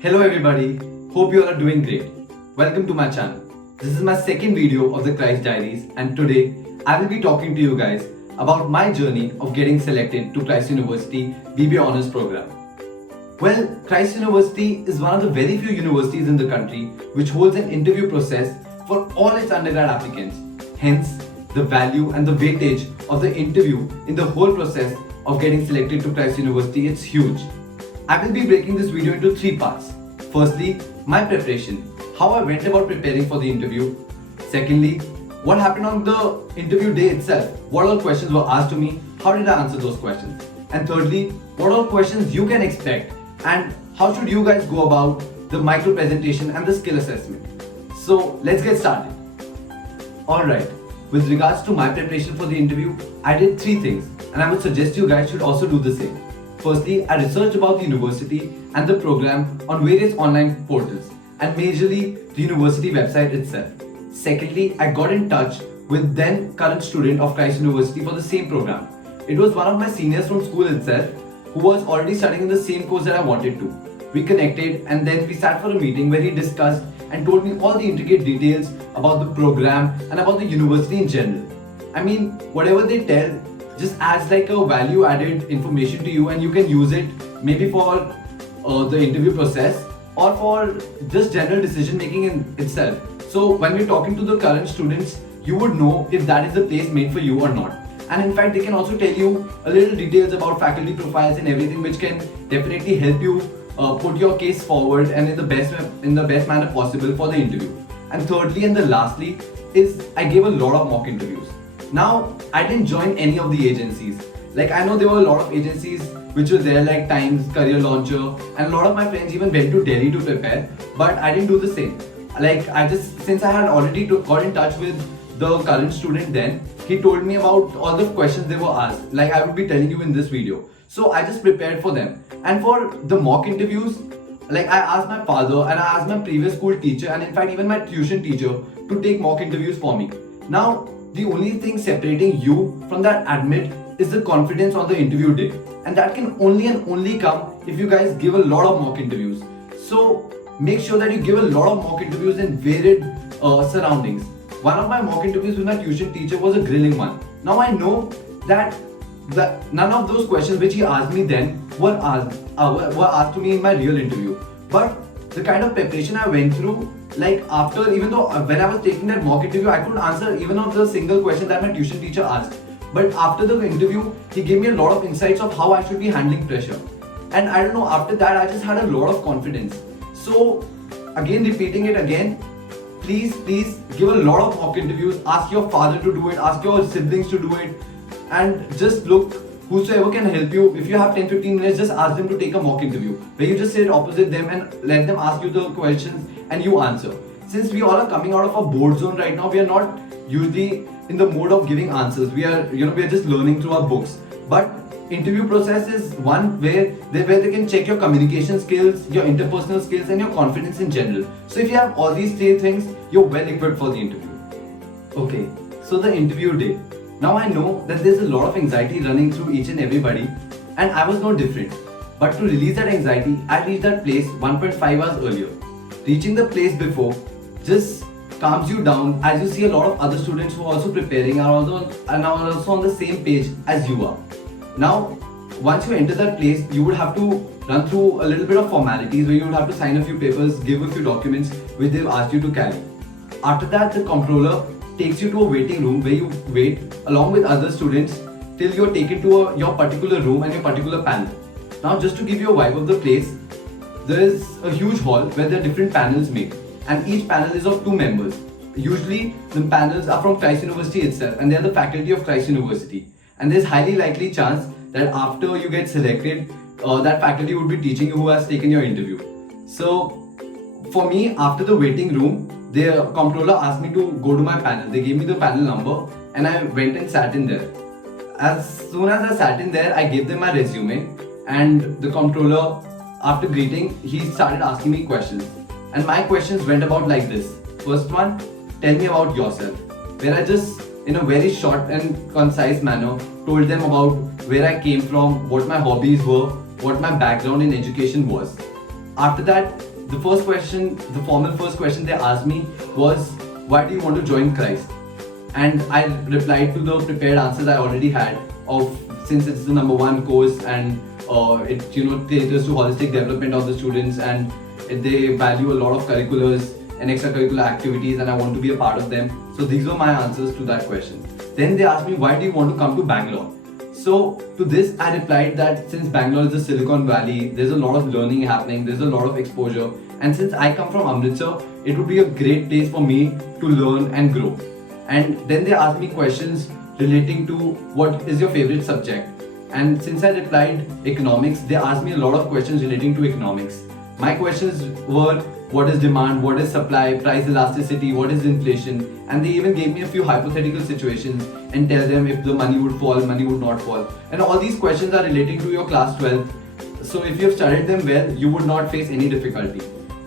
Hello everybody, hope you all are doing great. Welcome to my channel. This is my second video of the Christ Diaries and today I will be talking to you guys about my journey of getting selected to Christ University BBA Honours Program. Well, Christ University is one of the very few universities in the country which holds an interview process for all its undergrad applicants. Hence, the value and the weightage of the interview in the whole process of getting selected to Christ University is huge. I will be breaking this video into three parts. Firstly, my preparation, how I went about preparing for the interview. Secondly, what happened on the interview day itself, what all questions were asked to me, how did I answer those questions. And thirdly, what all questions you can expect and how should you guys go about the micro presentation and the skill assessment. So let's get started. Alright, with regards to my preparation for the interview, I did three things and I would suggest you guys should also do the same. Firstly, I researched about the university and the program on various online portals and majorly the university website itself. Secondly, I got in touch with then current student of Christ University for the same program. It was one of my seniors from school itself who was already studying in the same course that I wanted to. We connected and then we sat for a meeting where he discussed and told me all the intricate details about the program and about the university in general. I mean, whatever they tell just adds like a value added information to you and you can use it maybe for the interview process or for just general decision making in itself. So when we're talking to the current students, you would know if that is the place made for you or not. And in fact, they can also tell you a little details about faculty profiles and everything which can definitely help you put your case forward and in the best manner possible for the interview. And thirdly and the lastly is I gave a lot of mock interviews. Now, I didn't join any of the agencies. Like I know there were a lot of agencies which were there like Times, Career Launcher, and a lot of my friends even went to Delhi to prepare, but I didn't do the same. Like since I had already got in touch with the current student then, he told me about all the questions they were asked, like I would be telling you in this video. So I just prepared for them. And for the mock interviews, like I asked my father and I asked my previous school teacher and in fact even my tuition teacher to take mock interviews for me. Now, the only thing separating you from that admit is the confidence on the interview day. And that can only and only come if you guys give a lot of mock interviews. So make sure that you give a lot of mock interviews in varied surroundings. One of my mock interviews with my tuition teacher was a grilling one. Now I know that none of those questions which he asked me then were asked to me in my real interview. But the kind of preparation I went through, like after, even though when I was taking that mock interview, I couldn't answer even of the single question that my tuition teacher asked. But after the interview, he gave me a lot of insights of how I should be handling pressure. And I don't know, after that, I just had a lot of confidence. So again, repeating it again, please give a lot of mock interviews. Ask your father to do it, ask your siblings to do it, and just look whosoever can help you. If you have 10-15 minutes, just ask them to take a mock interview where you just sit opposite them and let them ask you the questions and you answer. Since we all are coming out of a board zone right now, we are not usually in the mode of giving answers. We are just learning through our books. But interview process is one where they can check your communication skills, your interpersonal skills and your confidence in general. So if you have all these three things, you're well equipped for the interview. Okay, so the interview day. Now I know that there's a lot of anxiety running through each and everybody and I was no different. But to release that anxiety, I reached that place 1.5 hours earlier. Reaching the place before just calms you down as you see a lot of other students who are also preparing are also on the same page as you are. Now, once you enter that place, you would have to run through a little bit of formalities where you would have to sign a few papers, give a few documents which they've asked you to carry. After that, the comptroller takes you to a waiting room where you wait along with other students till you're taken to your particular room and your particular panel. Now, just to give you a vibe of the place, there is a huge hall where there are different panels made and each panel is of 2 members. Usually, the panels are from Christ University itself and they are the faculty of Christ University. And there's highly likely chance that after you get selected, that faculty would be teaching you who has taken your interview. So for me, after the waiting room, the comptroller asked me to go to my panel. They gave me the panel number and I went and sat in there. As soon as I sat in there, I gave them my resume and the comptroller, after greeting, he started asking me questions. And my questions went about like this. First one, tell me about yourself. Where I just, in a very short and concise manner, told them about where I came from, what my hobbies were, what my background in education was. After that, the formal first question they asked me was, why do you want to join Christ? And I replied to the prepared answers I already had of, since it's the number one course and it caters to holistic development of the students, and they value a lot of curriculars and extracurricular activities, and I want to be a part of them. So these were my answers to that question. Then they asked me, why do you want to come to Bangalore? So to this I replied that since Bangalore is the Silicon Valley, there's a lot of learning happening, there's a lot of exposure, and since I come from Amritsar, it would be a great place for me to learn and grow. And then they asked me questions relating to what is your favorite subject. And since I replied economics, they asked me a lot of questions relating to economics. My questions were, what is demand, what is supply, price elasticity, what is inflation, and they even gave me a few hypothetical situations and tell them if the money would fall, money would not fall. And all these questions are relating to your class 12. So if you have studied them well, you would not face any difficulty.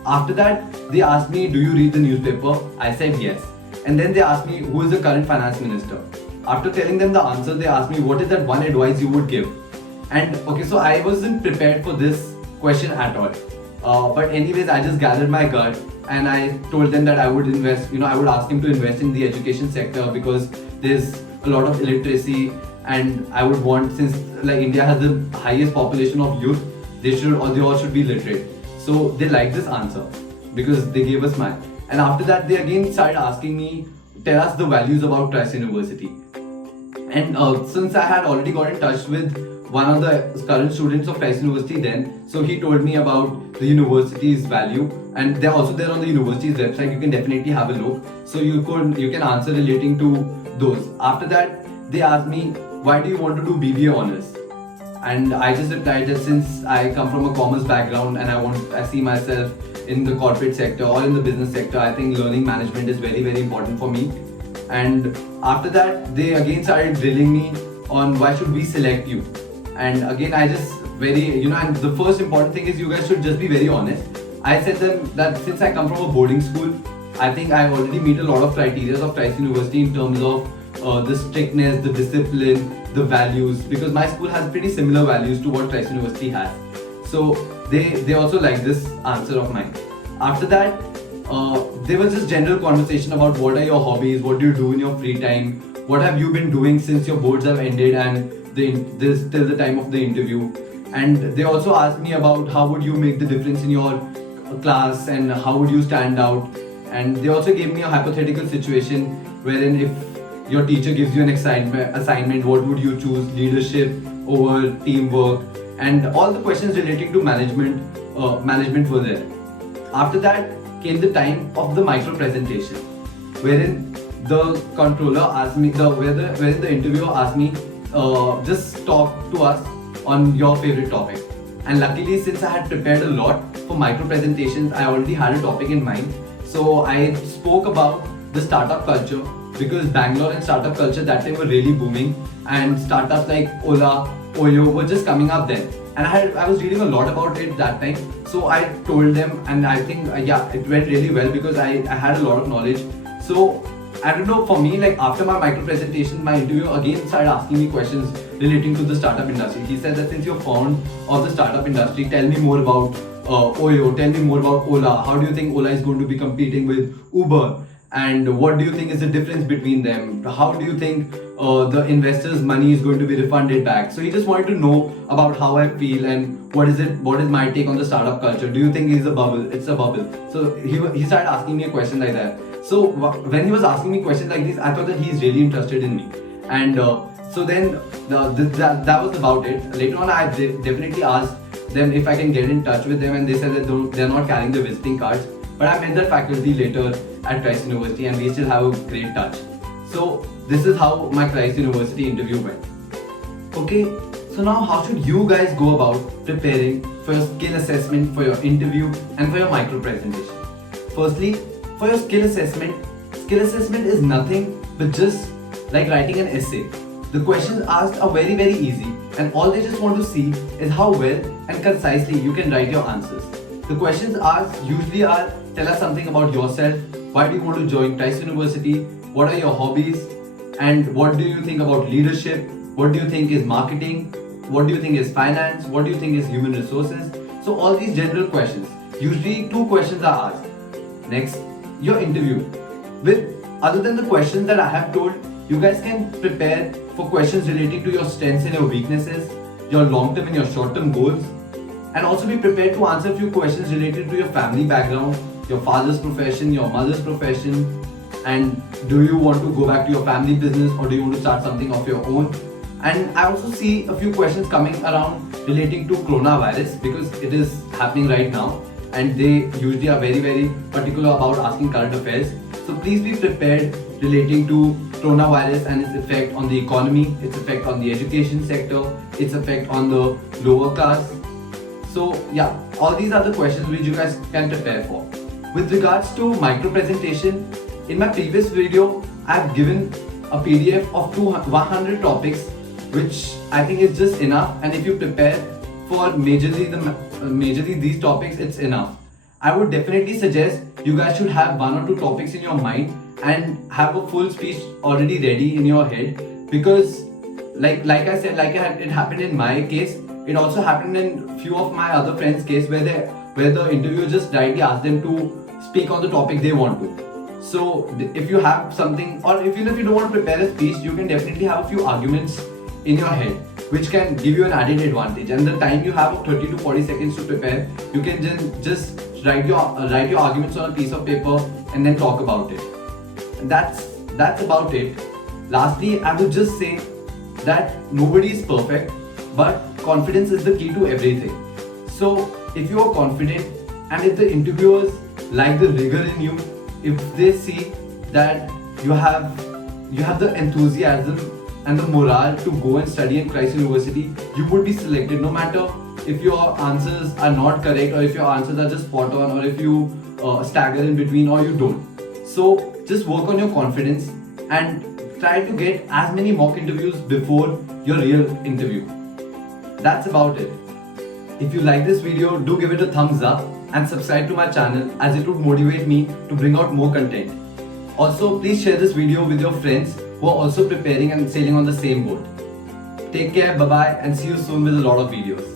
After that, they asked me, do you read the newspaper? I said yes. And then they asked me, who is the current finance minister? After telling them the answer, they asked me, what is that one advice you would give? And okay, so I wasn't prepared for this question at all. But anyways, I just gathered my gut and I told them that I would invest, I would ask them to invest in the education sector because there's a lot of illiteracy, and I would want, since like India has the highest population of youth, they all should be literate. So they liked this answer because they gave a smile. And after that, they again started asking me, tell us the values about Christ University. And since I had already got in touch with one of the current students of Christ University then, so he told me about the university's value, and they're also there on the university's website. You can definitely have a look. So you can answer relating to those. After that, they asked me, why do you want to do BBA honors? And I just replied that since I come from a commerce background and I see myself in the corporate sector or in the business sector, I think learning management is very, very important for me. And after that, they again started drilling me on why should we select you. And again, I just and the first important thing is you guys should just be very honest. I said them that since I come from a boarding school, I think I already meet a lot of criteria of Christ University in terms of the strictness, the discipline, the values, because my school has pretty similar values to what Christ University has. So they also like this answer of mine. After that, there was just general conversation about what are your hobbies, what do you do in your free time, what have you been doing since your boards have ended and this till the time of the interview. And they also asked me about how would you make the difference in your class and how would you stand out. And they also gave me a hypothetical situation wherein if your teacher gives you an assignment, what would you choose, leadership over teamwork, and all the questions relating to management were there. After that came the time of the micro presentation, wherein the controller asked me, wherein the interviewer asked me, just talk to us on your favorite topic. And luckily, since I had prepared a lot for micro presentations, I already had a topic in mind. So I spoke about the startup culture, because Bangalore and startup culture that time were really booming, and startups like Ola, Oyo were just coming up then. And I was reading a lot about it that time. So I told them, and I think it went really well because I had a lot of knowledge. So I don't know, for me, like after my micro presentation, my interviewer again started asking me questions relating to the startup industry. He said that since you're fond of the startup industry, tell me more about Oyo, tell me more about Ola. How do you think Ola is going to be competing with Uber? And what do you think is the difference between them? How do you think the investors' money is going to be refunded back? So he just wanted to know about how I feel and what is my take on the startup culture. Do you think it's a bubble? It's a bubble. So he started asking me a question like that. So when he was asking me questions like this, I thought that he's really interested in me. And so then that was about it. Later on, I definitely asked them if I can get in touch with them, and they said that they're not carrying the visiting cards. But I met their faculty later at Christ University, and we still have a great touch. So this is how my Christ University interview went. Okay, so now how should you guys go about preparing for your skill assessment, for your interview, and for your micro presentation? Firstly, for your skill assessment is nothing but just like writing an essay. The questions asked are very, very easy, and all they just want to see is how well and concisely you can write your answers. The questions asked usually are, tell us something about yourself, why do you want to join Christ University, what are your hobbies, and what do you think about leadership, what do you think is marketing, what do you think is finance, what do you think is human resources. So all these general questions. usually two questions are asked. Next, your interview. With other than the questions that I have told, you guys can prepare for questions relating to your strengths and your weaknesses, your long-term and your short-term goals, and also be prepared to answer a few questions related to your family background, your father's profession, your mother's profession, and do you want to go back to your family business or do you want to start something of your own. And I also see a few questions coming around relating to coronavirus because it is happening right now and they usually are very particular about asking current affairs. So please be prepared relating to coronavirus and its effect on the economy, its effect on the education sector, its effect on the lower class. So yeah, all these are the questions which you guys can prepare for. With regards to micro presentation, in my previous video, I have given a PDF of 100 topics, which I think is just enough. And if you prepare for majorly these topics, it's enough. I would definitely suggest you guys should have one or two topics in your mind and have a full speech already ready in your head, because like I said, it happened in my case. It also happened in few of my other friends' case where the interviewer just directly asked them to speak on the topic they want to. So if you have something, or even if you don't want to prepare a speech, you can definitely have a few arguments in your head which can give you an added advantage. And the time you have of 30 to 40 seconds to prepare, you can just write your arguments on a piece of paper and then talk about it. And that's about it. Lastly, I would just say that nobody is perfect, but confidence is the key to everything. So if you are confident and if the interviewers like the rigor in you, if they see that you have the enthusiasm and the morale to go and study in Christ University, you would be selected no matter if your answers are not correct or if your answers are just spot on or if you stagger in between or you don't. So just work on your confidence and try to get as many mock interviews before your real interview. That's about it. If you like this video, do give it a thumbs up and subscribe to my channel, as it would motivate me to bring out more content. Also, please share this video with your friends who are also preparing and sailing on the same boat. Take care, bye bye, and see you soon with a lot of videos.